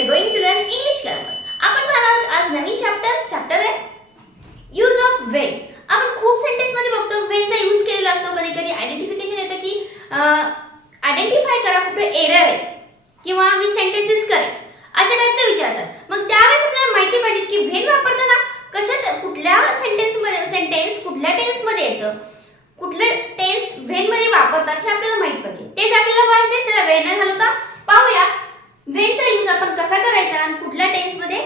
are going to learn English grammar. आपण पाहणार आहोत आज नवीन चॅप्टर आहे यूज ऑफ व्हेन. आपण खूप सेंटेन्स मध्ये बघतो व्हेनचा यूज केलेला असतो. कधी कधी आयडेंटिफिकेशन येतं की आयडेंटिफाय करा कुठे एरर आहे किंवा वी सेंटेन्स इज करेक्ट अशा टाइपचं विचारतात. मग त्यावेळेस आपल्याला माहिती पाहिजे की व्हेन वापरताना कशात कुठल्या सेंटेन्स कुठल्या टेन्स मध्ये येतं, कुठले टेन्स व्हेन मध्ये वापरतात हे आपल्याला माहित पाहिजे. तेच आपल्याला पाहायचे. चला वेळ न घालवता पाहूया व्हेनचा यूज आपण कसा करायचा आणि कुठल्या टेन्स मध्ये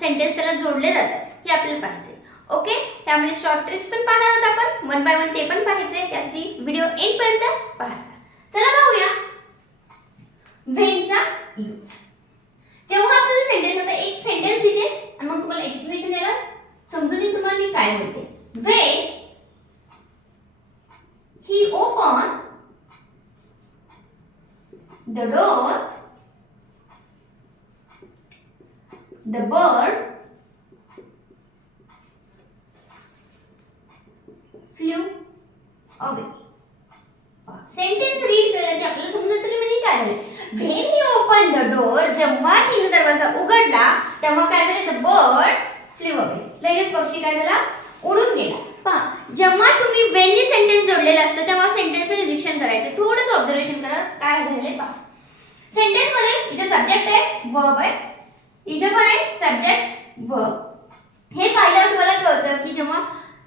सेंटेन्स त्याला जोडले जातात हे आपल्याला पाहायचे. ओके, त्यामध्ये शॉर्ट ट्रिक्स पण पाहणार आहोत आपण. वन बाय वन ते पण पाहायचे. त्यासाठी व्हिडिओ एंड पर्यंत पहा. चला पाहूया व्हेनचा यूज. जेव्हा आपल्याला सेंटेन्स आता एक सेंटेन्स दिले आणि मग तुम्हाला एक्सप्लेनेशन द्यायला समजून येईल तुम्हाला मी काय बोलते. When he opened the door, the bird flew away. Sentence read केल्यानंतर आपल्याला समजतं की म्हणजे काय झालं. when he opened the door, जेव्हा तिने दरवाजा उघडला तेव्हा काय झालं, the birds flew away. लगेच पक्षी काय झाला, उडून गेला. पहा, जेव्हा तुम्ही when नी सेंटेन्स जोडलेलं असतं तेव्हा सेंटेन्सचं निरीक्षण करायचं. थोडंसं ऑब्झर्वेशन करा काय झालेलं पहा. सेंटेन्स मध्ये इथे सब्जेक्ट आहे, वर्ब आहे, इथे पण आहे सब्जेक्ट वर्ब. हे पाहिल्यावर तुम्हाला कळतं की जेव्हा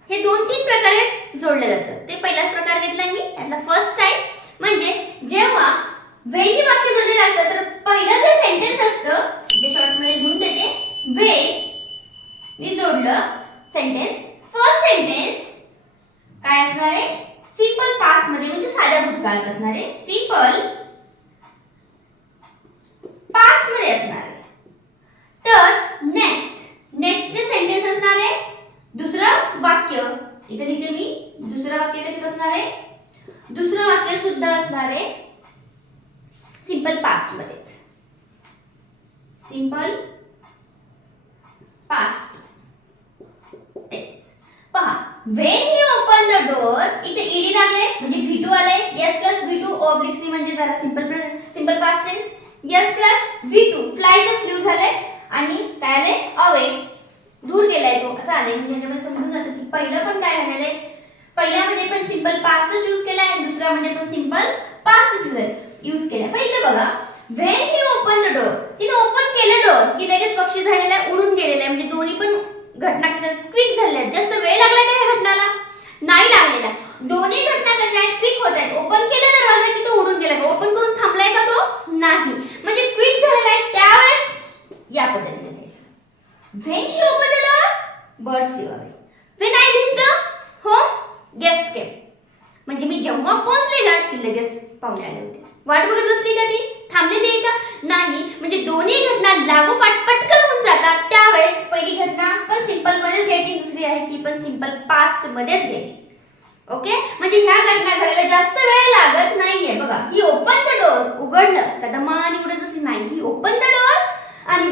हे दोन तीन प्रकारे जोडले जातात. ते पहिलाच प्रकार घेतलाय मी. यातला फर्स्ट टाइप म्हणजे जेव्हा when नी वाक्य जोडलेलं असतं तर पहिलं जे सेंटेन्स असतं जे शॉर्ट मध्ये लिहून देते, when नी जोडलं सेंटेन्स. फर्स्ट सेंटेन्स काय असणार आहे, सिंपल पास्ट मध्ये म्हणजे साध्या भूतकाळात असणार आहे. सिंपल पास्ट मध्ये असणार आहे. तर नेक्स्ट जे सेंटेन्स असणार आहे दुसरं वाक्य इथे लिहिते मी. दुसरं वाक्य कशात असणार आहे, दुसरं वाक्य सुद्धा असणार आहे सिंपल पास्ट मध्येच. Simple past tense. पहा, when he opened the door इथे ईडी लागले म्हणजे v2 आले. s plus v2 oblique c म्हणजे झाला simple past tense. s plus v2 फ्लायचं फ्ल्यू झाले आणि काय आले, अवे दूर गेलाय तो असं आले. म्हणजे याच्यामध्ये समजून जातं की पहिलं पण काय झालेलं आहे, पहिल्यामध्ये पण सिंपल पास्टच यूज केला आणि दुसऱ्यामध्ये पण सिंपल पास्ट यूज केला. पण इथे बघा when he opened the door तिने ओपन केलं डोर की लगेच पक्षी झालेला आहे, उडून गेलेला आहे. म्हणजे दोन्ही पण घटना कशा क्विक झाल्या आहेत. जास्त वेळ लागला का या घटनाला, नाही लागलेला. दोन्ही घटना कशा आहेत, क्विक होत आहेत. ओपन केलं दरवाजा की तो उडून गेला, ओपन करून थांबलाय का तो, नाही. म्हणजे क्विक झालेला आहे. त्यावेळेस या पद्धतीने लिहायचं. when she opened the door bird flew away. when I reached the home guest came. म्हणजे मी जेव्हा पोहोचले घरात की लगेच पाहुणे आले होते. वाट बघत बसली का ती, थांबली नाही का, नाही. म्हणजे दोन्ही घटना लागोपाठ पटकन होऊन जातात. त्यावेळेस पहिली घटना पण सिंपल मध्येच घ्यायची, दुसरी आहे ती पण सिंपल पास्ट मध्येच घ्यायची. ओके, म्हणजे ह्या घटना घडायला जास्त वेळ लागत नाहीये. बघा, ही ओपन द डोर उघडलं का दमाने उडत बसली, नाही. ही ओपन द डोर आणि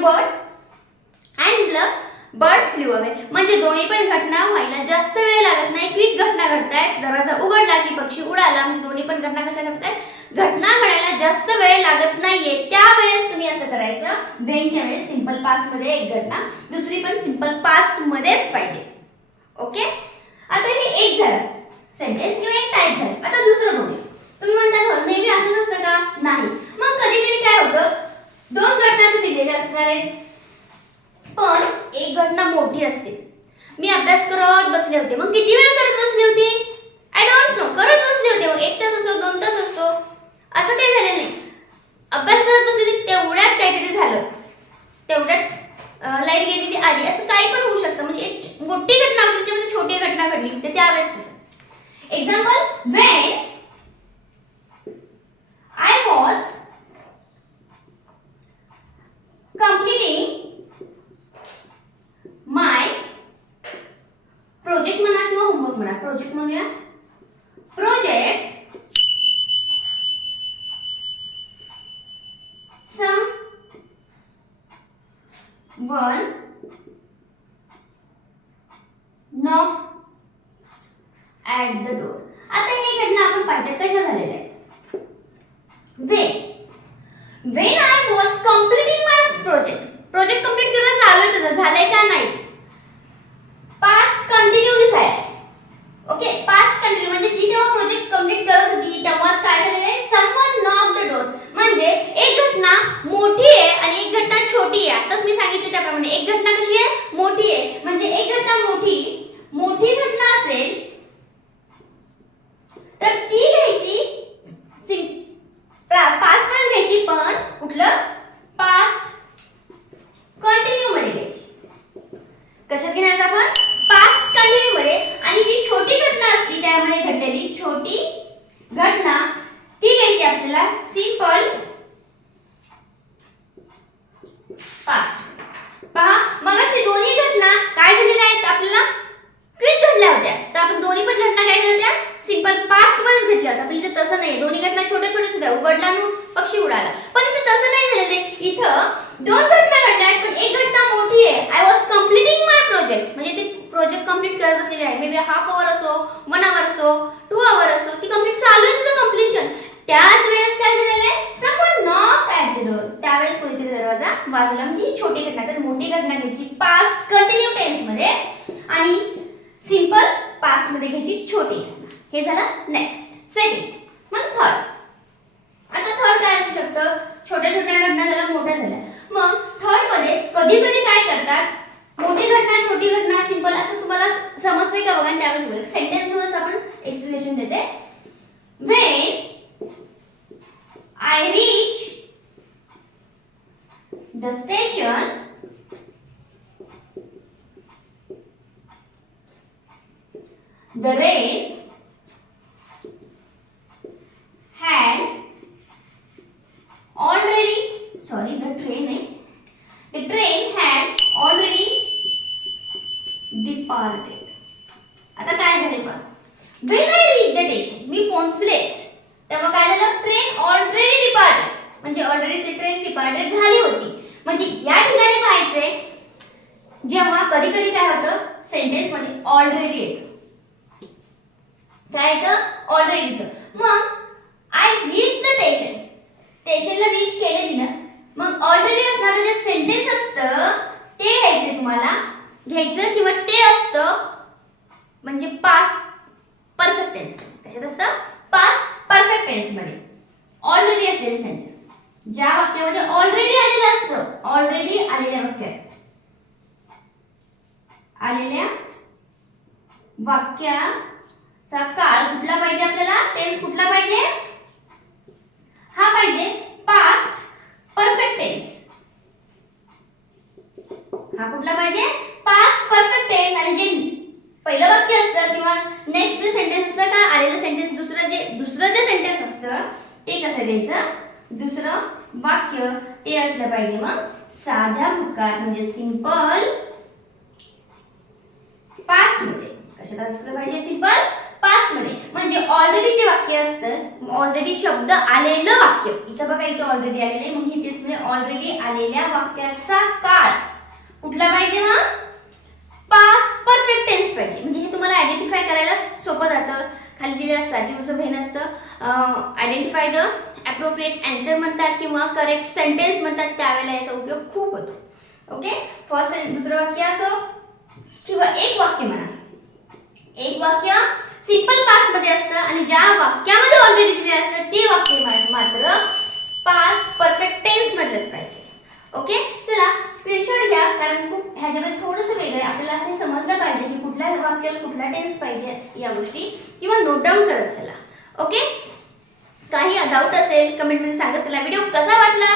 बर्ड फ्ल्यू अवे. म्हणजे दोन्ही पण घटना व्हायला जास्त वेळ लागत नाही, क्विक घटना घडतायत. दरवाजा उघडला की पक्षी उडाला. म्हणजे दोन्ही पण घटना कशा घडतायत, घटना घडायला जास्त वेळ लागत नाहीये. त्यावेळेस तुम्ही असं करायचं, व्हेनच्या वेळेस सिंपल पास्ट मध्ये एक घटना, दुसरी पण सिंपल पास्ट मध्येच पाहिजे. ओके, आता हे एक झालं सेंटेन्स किंवा एक टाइप झालं. आता दुसरं बघूया. तुम्ही म्हणता नेहमी असंच असतं का, नाही. मग कधी कधी काय होतं, दोन घटना तर दिलेल्या असणार आहेत पण एक घटना मोठी असते. मी अभ्यास करत बसले होते. मग किती वेळ करत बसली होती, आय डोंट नो. करत बसले होते. मग 1 तास असो 2 तास असतो असं काही झालं नाही. अभ्यास करत बसली होती तेवढ्यात काहीतरी झालं, तेवढ्यात लाईट गेली ती आली, असं काही पण होऊ शकतं. म्हणजे एक मोठी घटना होती त्याच्यामध्ये छोटी घटना घडली तर त्यावेळेस कसं. Example, when I was completing my project म्हणा किंवा होमवर्क म्हणा. प्रोजेक्ट म्हणूया. Project some one knocked at the door. आता ही घटना आपण पाहिजे कशा झालेल्या आहेत. when I was completing my project complete करणं चालू आहे त्याचं, झालंय का नाही. पास्ट कंटिन्यू दिसायला. ओके, पास्ट कंटिन्यू म्हणजे जी तेव्हा प्रोजेक्ट कंप्लीट करत होती तेव्हाच काय झालेलं आहे, समवन नॉक द डोर. म्हणजे एक घटना मोठी आहे आणि एक घटना छोटी आहे. आताच मी सांगितले त्याप्रमाणे एक घटना कशी आहे, मोठी आहे. म्हणजे एक घटना मोठी घटना असेल तर ती घ्यायची पास्ट मध्ये घ्यायची, पण कुठलं पास्ट कंटिन्यू मध्ये घ्यायची. कशात घेणार आपण, पास्ट कंटिन्यू मध्ये. आणि जी छोटी घटना असती त्यामध्ये घडलेली छोटी घटना ती घ्यायची आपल्याला सिंपल पास्ट. पहा मग अशी दोन्ही घटना काय झालेल्या आहेत, आपल्याला क्विक घडल्या होत्या. तर आपण दोन्ही पण घटना काय केल्या होत्या, सिंपल पास्ट मध्येच घेतल्या होत्या. पण इथे तसं नाही, दोन्ही घटना छोट्या उघडला न पक्षी उडाला. पण इथे तसं नाही झालेलं. इथं दोन घटना घडल्या आहेत पण एक घटना मोठी आहे. I was completing my project, म्हणजे ते प्रोजेक्ट कंप्लीट करत बसलेली आहे. मे बी हाफ अवर असो, 1 आवर असो, 2 आवर असो, ती कंप्लीट चालू आहे तिचं कंप्लीशन. त्याच वेळेस काय झालेलं आहे, someone knock at the door. त्यावेळेस कोणीतरी दरवाजा वाजवला. म्हणजे छोटी घटना. तर मोठी घटना घ्यायची पास्ट कंटिन्यू टेन्स मध्ये आणि सिंपल पास्ट मध्ये घ्यायची छोटी घटना. हे झालं नेक्स्ट. सेकंड. मग थर्ड. आता थर्ड काय असू शकतं, छोट्या घटना झाल्या, मोठ्या झाल्या. मग थर्ड मध्ये कधी कधी काय करतात, मोठी घटना छोटी घटना सिंपल असं तुम्हाला समजतंय का बघा. त्यावेळेस बघा सेंटेन्स घेऊनच आपण एक्सप्लेनेशन देते. When I reach the station the rain had already the train had already departed. आता काय झाले पण, when I reached the station, मी पोहोचलेच तेव्हा काय झालं, ट्रेन ऑलरेडी डिपार्टेड. म्हणजे ऑलरेडी ती ट्रेन डिपार्टेड झाली होती. म्हणजे या ठिकाणी पाहायचे जेव्हा कधी कधी काय होतं, सेंटेन्स मध्ये ऑलरेडी येतं. काय येतं, ऑलरेडी येतं. मग आय रीच द स्टेशन, स्टेशनला रीच केले तिनं. मग ऑलरेडी असणारं जे सेंटेन्स असतं ते घ्यायचं, तुम्हाला घ्यायचं किंवा ते असतं म्हणजे पास्ट परफेक्ट टेन्स. कशात असतं, पास्ट परफेक्ट टेन्स मध्ये ऑलरेडी असलेले सेंटेन्स. ज्या वाक्यामध्ये ऑलरेडी आलेलं असतं, ऑलरेडी आलेल्या वाक्याचा काळ कुठला पाहिजे आपल्याला, टेन्स कुठला पाहिजे, हा पाहिजे पास्ट परफेक्ट टेन्स. हा कुठला पाहिजे, पास्ट परफेक्ट टेन्स. आणि जे पहिलं वाक्य असतं किंवा नेक्स्ट जे सेंटेन्स असतं का आलेलं सेंटेन्स, दुसरं जे सेंटेन्स असतं ते कसं घ्यायचं, दुसरं वाक्य ते असलं पाहिजे मग साध्या भूतकाळ म्हणजे सिंपल पास्ट मध्ये. कशात असलं पाहिजे, सिंपल पास्ट मध्ये. म्हणजे ऑलरेडी जे वाक्य असतं, ऑलरेडी शब्द आलेलं वाक्य, इथं बघा इथं ऑलरेडी आलेलं आहे. मग हे तेच म्हणजे ऑलरेडी आलेल्या वाक्याचा काळ कुठला पाहिजे, मग पास्ट परफेक्ट टेन्स पाहिजे. म्हणजे हे तुम्हाला आयडेंटिफाय करायला सोपं जातं. खाली दिलेलं असतं की कसं भेन असतं, आयडेंटिफाय द ॲप्रोप्रिएट आन्सर म्हणतात किंवा करेक्ट सेंटेन्स म्हणतात, त्यावेळेला याचा उपयोग खूप होतो. ओके, फर्स्ट दुसरं वाक्य असो किंवा एक वाक्य म्हणा, एक वाक्य सिंपल पास्ट मध्ये असतं आणि ज्या वाक्यामध्ये ऑलरेडी दिले असतं ते वाक्य मात्र पास्ट परफेक्ट टेन्स मध्येच पाहिजे. ओके, चला स्क्रीनशॉट घ्या कारण खूप ह्याच्यामध्ये थोडंसं वेगळं आहे. आपल्याला असं समजलं पाहिजे की कुठल्या वाक्याला कुठला टेन्स पाहिजे या गोष्टी, किंवा नोट डाऊन करत चला. ओके, काही डाऊट असेल कमेंट मध्ये सांगत चला. व्हिडिओ कसा वाटला